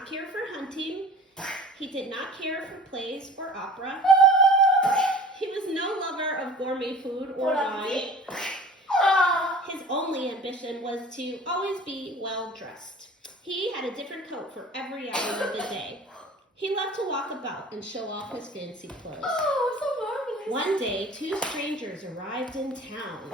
not care for hunting. He did not care for plays or opera. He was no lover of gourmet food or wine. His only ambition was to always be well dressed. He had a different coat for every hour of the day. He loved to walk about and show off his fancy clothes. Oh, so marvelous. One day, two strangers arrived in town.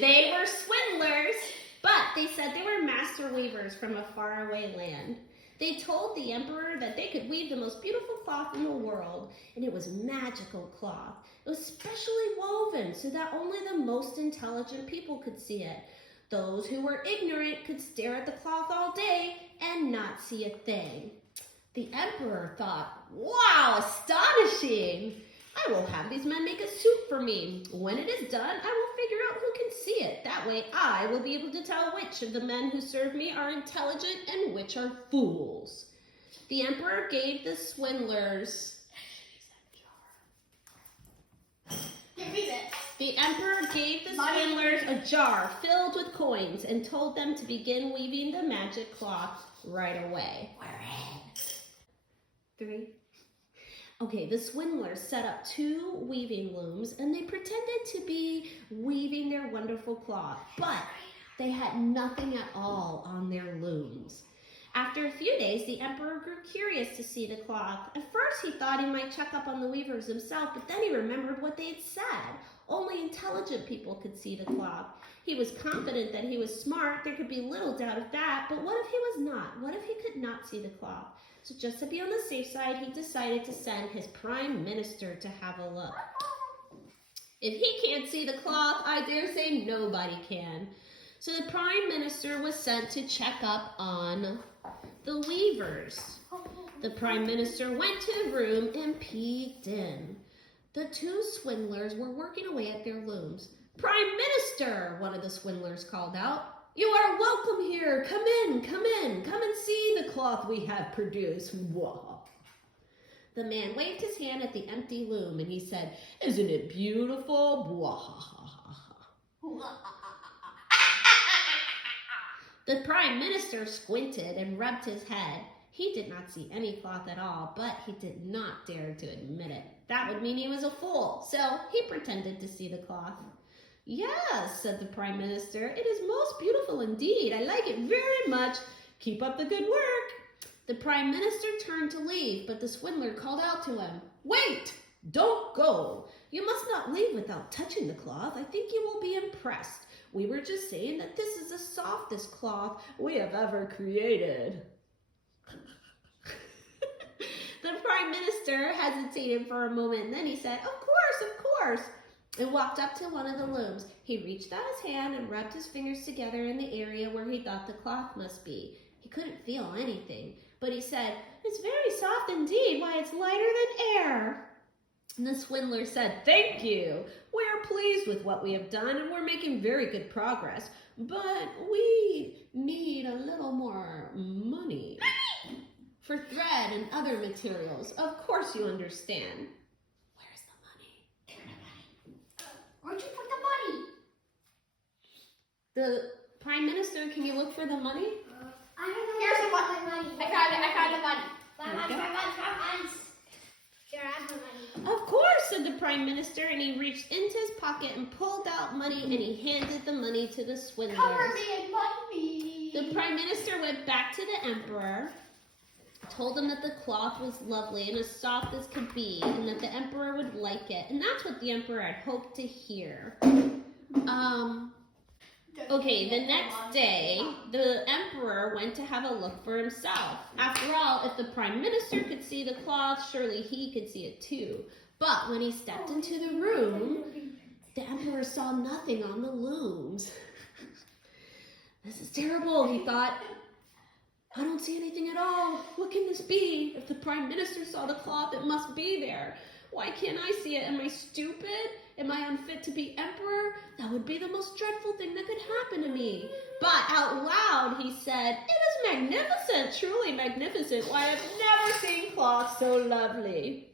They were swindlers, but they said they were master weavers from a faraway land. They told the emperor that they could weave the most beautiful cloth in the world, and it was magical cloth. It was specially woven so that only the most intelligent people could see it. Those who were ignorant could stare at the cloth all day and not see a thing. The emperor thought, "Wow, astonishing! I will have these men make a soup for me. When it is done, I will figure out who can see it. That way I will be able to tell which of the men who serve me are intelligent and which are fools." The emperor gave the swindlers... The emperor gave the swindlers a jar filled with coins and told them to begin weaving the magic cloth right away. Three. Okay, the swindlers set up two weaving looms and they pretended to be weaving their wonderful cloth, but they had nothing at all on their looms. After a few days, the emperor grew curious to see the cloth. At first, he thought he might check up on the weavers himself, but then he remembered what they had said. Only intelligent people could see the cloth. He was confident that he was smart. There could be little doubt of that, but what if he was not? What if he could not see the cloth? So just to be on the safe side, he decided to send his prime minister to have a look. If he can't see the cloth, I dare say nobody can. So the prime minister was sent to check up on the weavers. The prime minister went to the room and peeked in. The two swindlers were working away at their looms. "Prime Minister," one of the swindlers called out, "you are welcome here. Come in, come in. Come and see the cloth we have produced." Whoa. The man waved his hand at the empty loom and he said, "Isn't it beautiful?" The prime minister squinted and rubbed his head. He did not see any cloth at all, but he did not dare to admit it. That would mean he was a fool, so he pretended to see the cloth. "Yes," said the prime minister, "it is most beautiful indeed. I like it very much. Keep up the good work." The prime minister turned to leave, but the swindler called out to him, "Wait! Don't go. You must not leave without touching the cloth. I think you will be impressed. We were just saying that this is the softest cloth we have ever created." The prime minister hesitated for a moment, and then he said, of course, and walked up to one of the looms. He reached out his hand and rubbed his fingers together in the area where he thought the cloth must be. He couldn't feel anything, but he said, "It's very soft indeed. Why, it's lighter than air." And the swindler said, "Thank you. We are pleased with what we have done, and we're making very good progress, but we need a little more money for thread and other materials. Of course you understand." Where's the money? Where'd you put the money? The prime minister, can you look for the money? I don't know. Here's the money. I found the money. Here, I have the money. Of course, said the prime minister, and he reached into his pocket and pulled out money, and he handed the money to the swindlers. Cover me in money. The prime minister went back to the emperor, told him that the cloth was lovely and as soft as could be, and that the emperor would like it. And that's what the emperor had hoped to hear. Okay, the next day, the emperor went to have a look for himself. After all, if the prime minister could see the cloth, surely he could see it too. But when he stepped into the room, the emperor saw nothing on the looms. This is terrible, he thought. I don't see anything at all. What can this be? If the prime minister saw the cloth, it must be there. Why can't I see it? Am I stupid? Am I unfit to be emperor? That would be the most dreadful thing that could happen to me. But out loud he said, "It is magnificent, truly magnificent. Why, I've never seen cloth so lovely."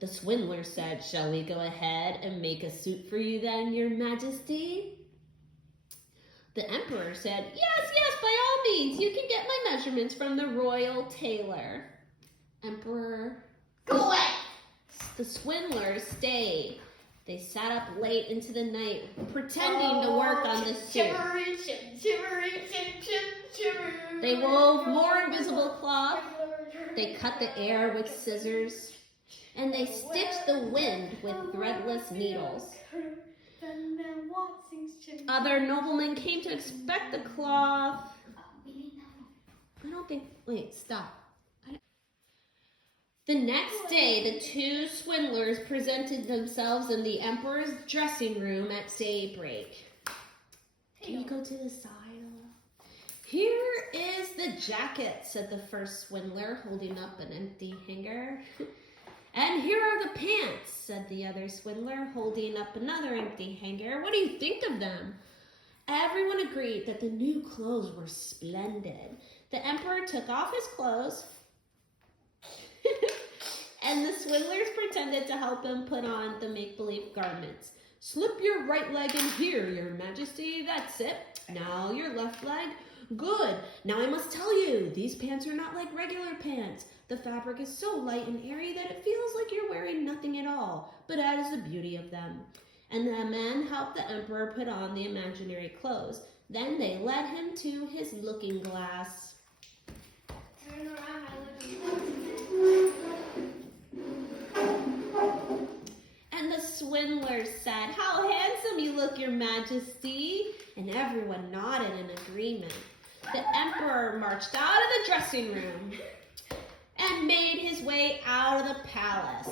The swindler said, "Shall we go ahead and make a suit for you then, your majesty?" The emperor said, "Yes, yes, by all means. You can get my measurements from the royal tailor." Emperor. Go away. The swindlers stayed. They sat up late into the night, pretending to work on the suit. They wove more invisible cloth. They cut the air with scissors. And they stitched the wind with threadless needles. Other noblemen came to inspect the cloth. Wait, stop. The next day, the two swindlers presented themselves in the emperor's dressing room at daybreak. Can you go to the side? "Here is the jacket," said the first swindler, holding up an empty hanger. "And here are the pants," said the other swindler, holding up another empty hanger. "What do you think of them?" Everyone agreed that the new clothes were splendid. The emperor took off his clothes, and the swindlers pretended to help him put on the make-believe garments. "Slip your right leg in here, your majesty. That's it. Now your left leg. Good. Now I must tell you, these pants are not like regular pants. The fabric is so light and airy that it feels like you're wearing nothing at all, but that is the beauty of them." And the men helped the emperor put on the imaginary clothes. Then they led him to his looking glass. Turn around, And the swindler said, "How handsome you look, your majesty." And everyone nodded in agreement. The emperor marched out of the dressing room and made his way out of the palace.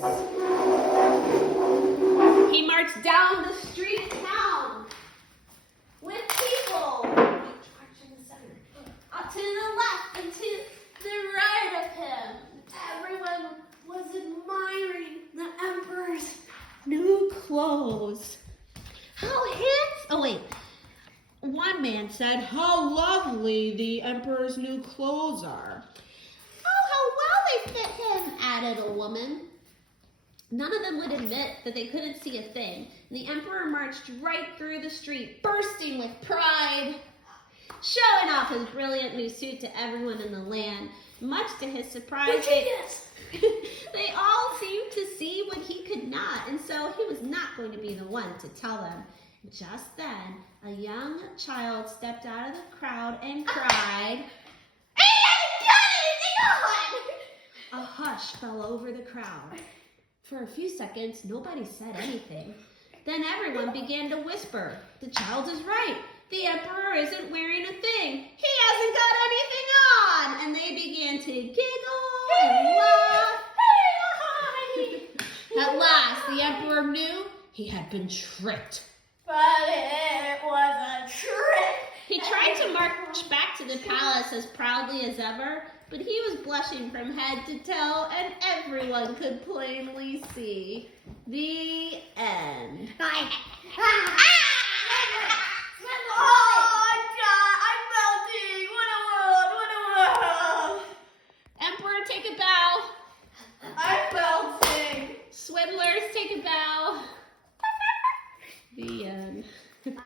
He marched down the street of town with people up to the left and to the right of him. Everyone was admiring the emperor's new clothes. How handsome! Oh wait. One man said, "How lovely the emperor's new clothes are." "Oh, how well they fit him," added a woman. None of them would admit that they couldn't see a thing. The emperor marched right through the street, bursting with pride, showing off his brilliant new suit to everyone in the land. Much to his surprise, they all seemed to see what he could not, and so he was not going to be the one to tell them. Just then, a young child stepped out of the crowd and cried. A hush fell over the crowd. For a few seconds, nobody said anything. Then everyone began to whisper, "The child is right. The emperor isn't wearing a thing. He hasn't got anything on." And they began to giggle and laugh. At last, the emperor knew he had been tricked. But it was a trick. He tried to march back to the palace as proudly as ever, but he was blushing from head to toe, and everyone could plainly see. The end.